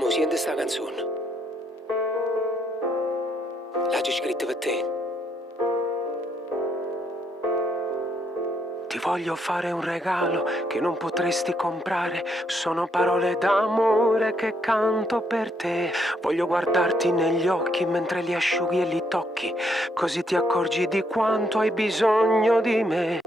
Amo, senti sta canzone. L'hai scritta per te. Ti voglio fare un regalo che non potresti comprare. Sono parole d'amore che canto per te. Voglio guardarti negli occhi mentre li asciughi e li tocchi, così ti accorgi di quanto hai bisogno di me.